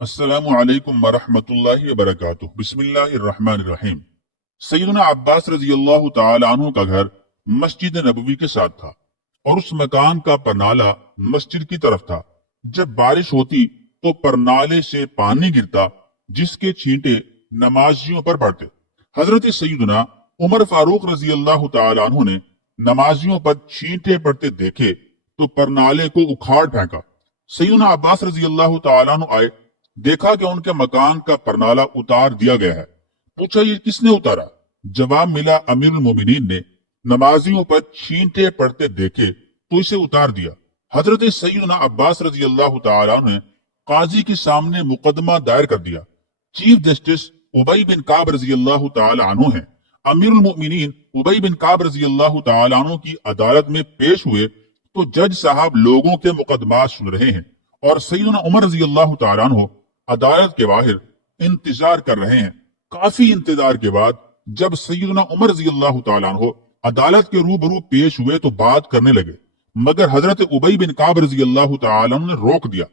अस्सलामु अलैकुम वरहमतुल्लाहि वबरकातुह। बिस्मिल्लाहिर्रहमानिर्रहीम। सैयदना अब्बास रजी अल्लाह तआला अन्हु का घर मस्जिद नबवी के साथ था और उस मकान का परनाला मस्जिद की तरफ था। जब बारिश होती तो परनाले से पानी गिरता जिसके छींटे नमाजियों पर पड़ते। हजरत सैयदना उमर फारूक रजी अल्लाह तआला अन्हु ने नमाजियों पर छींटे पड़ते देखे तो परनाले को उखाड़ फेंका। सैयदना अब्बास रजी अल्लाह तआला अन्हु आए, देखा कि उनके मकान का परनाला उतार दिया गया है। पूछा, ये किसने उतारा? जवाब मिला, अमीरुल मोमिनीन ने नमाजियों पर छींटे पड़ते देखे तो इसे उतार दिया। हजरत सैयदना अब्बास रजी अल्लाह तआला अन्हु ने काजी के सामने मुकदमा दायर कर दिया। चीफ जस्टिस उबई बिन काब रजी अल्लाह तआला अन्हु हैं। अमीरुल मोमिनीन उबई बिन काब रजी अल्लाह तआला अन्हु की अदालत में पेश हुए तो जज साहब लोगों के मुकदमा सुन रहे हैं और सैयदना उमर रजी अल्लाह तआला अन्हु अदालत के बाहर इंतजार कर रहे हैं। काफी इंतजार के बाद जब सैयदना उमर रजी अल्लाह तआला अन्हु अदालत के रूबरू पेश हुए तो बात करने लगे, मगर हजरत उबई बिन काब रजी अल्लाह तआला अन्हु ने रोक दिया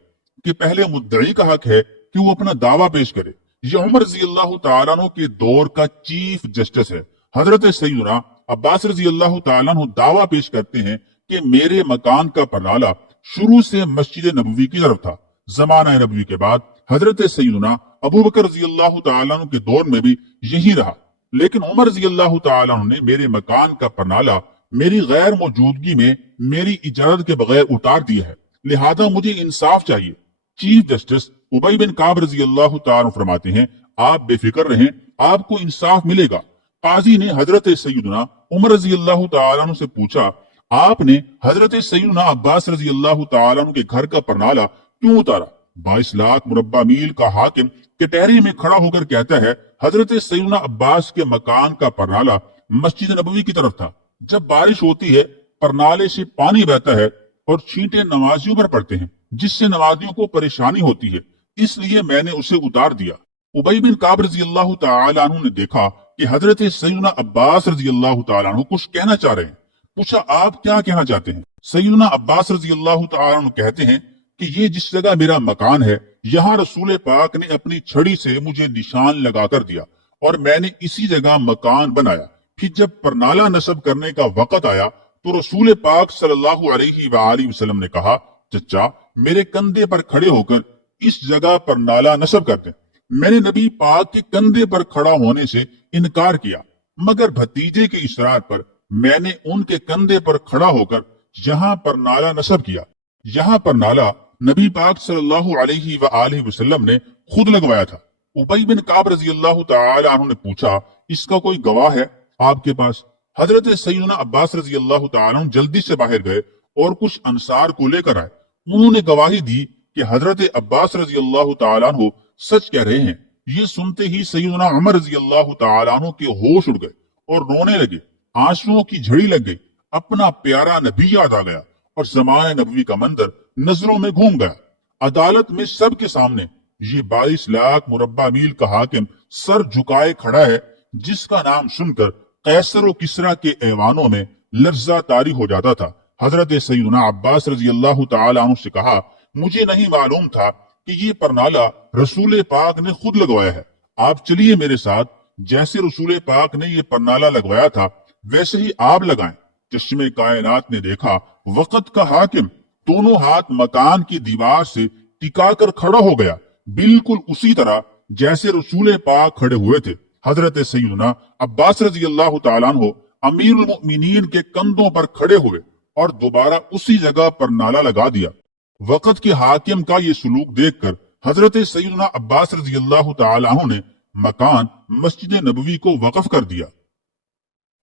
कि पहले मुद्दई का हक है कि वो अपना दावा पेश करे। यह उमर रजी अल्लाह तआला अन्हु के दौर का चीफ जस्टिस है। हजरत सैयदना अब्बास रजी अल्लाह तआला अन्हु दावा पेश करते हैं कि मेरे मकान का परनाला शुरू से मस्जिद नबवी की तरफ था। जमाना नबवी के बाद हजरत सैयदना अबू बकर रजी अल्लाह तआला अन्हु के दौर में भी यही रहा, लेकिन उमर रजी अल्लाह तआला अन्हु ने मेरे मकान का परनाला मेरी गैर मौजूदगी में मेरी इजाजत के बगैर उतार दिया है, लिहाजा मुझे इंसाफ चाहिए। चीफ जस्टिस उबई बिन काब रजी अल्लाह तआला अन्हु फरमाते हैं, आप बेफिक्र रहें, आपको इंसाफ मिलेगा। काजी ने हजरत सैयदना उमर रजी अल्लाह तआला अन्हु से पूछा, आपने हजरत सैयदना अब्बास रजी अल्लाह तआला अन्हु के घर का परनाला क्यों उतारा? 22 लाख मुरब्बा मील का हाकिम कटहरे में खड़ा होकर कहता है, हजरत सैयदना अब्बास के मकान का परनाला मस्जिद नबवी की तरफ था। जब बारिश होती है परनाले से पानी बहता है और छींटे नमाजियों पर पड़ते हैं जिससे नमाजियों को परेशानी होती है, इसलिए मैंने उसे उतार दिया। उबई बिन काब रजी अल्लाह तआला अन्हु ने देखा कि हजरत सैयदना अब्बास रजी अल्लाह तआला अन्हु कुछ कहना चाह रहे हैं। पूछा, आप क्या कहना चाहते हैं? सैयदना अब्बास रजी अल्लाह तआला अन्हु कहते हैं कि ये जिस जगह मेरा मकान है, यहाँ रसूल पाक ने अपनी छड़ी से मुझे निशान लगाकर दिया और मैंने इसी जगह मकान बनाया। फिर जब परनाला नस्ब करने का वक्त आया तो रसूल पाक सल्लल्लाहु अलैहि वसल्लम ने कहा, चचा मेरे कंधे पर खड़े होकर इस जगह परनाला नस्ब कर दें। मैंने नबी पाक के कंधे पर खड़ा होने से इनकार किया, मगर भतीजे के इसरार पर मैंने उनके कंधे पर खड़ा होकर यहाँ परनाला नस्ब किया। यहाँ परनाला नबी पाक सल्लल्लाहु अलैहि वसल्लम ने खुद लगवाया था। उबई बिन काब रजी अल्लाह तआला अन्हु ने पूछा, इसका कोई गवाह है आपके पास? हजरत सैयदना अब्बास रजी अल्लाह तआला अन्हु जल्दी से बाहर गए और कुछ अंसार को लेकर आए। उन्होंने गवाही दी कि हजरत अब्बास रजी अल्लाह तआला अन्हु सच कह रहे हैं। ये सुनते ही सैयदना उमर रजी अल्लाह तआला अन्हु के होश उड़ गए और रोने लगे, आंसुओं की झड़ी लग गई। अपना प्यारा नबी याद आ गया और ज़माने नबवी का मंजर नजरों में घूम गया। अदालत में सबके सामने ये 22 लाख मुरब्बा मील का हाकिम सर झुकाए खड़ा है, जिसका नाम सुनकर कैसर व किसरा के ऐवानों में लर्जा तारी हो जाता था। हजरत सैयदना अब्बास रजी अल्लाह तआला अन्हु से कहा, मुझे नहीं मालूम था कि ये परनाला रसूल पाक ने खुद लगवाया है। आप चलिए मेरे साथ, जैसे रसूल पाक ने ये परनाला लगवाया था वैसे ही आप लगाएं। चश्मे कायनात ने देखा, वक्त का हाकिम दोनों हाथ मकान की दीवार से टिकाकर खड़ा हो गया, बिल्कुल उसी तरह जैसे रसूल पाक खड़े हुए थे। हजरत सैयदना अब्बास रजी अल्लाह तआला अन्हु अमीरुल मोमिनीन के कंधों पर खड़े हुए और दोबारा उसी जगह पर नाला लगा दिया। वक्त के हाकिम का ये सलूक देखकर हजरत सैयदना अब्बास रजी अल्लाह तआला अन्हु ने मकान मस्जिद नबवी को वक्फ कर दिया।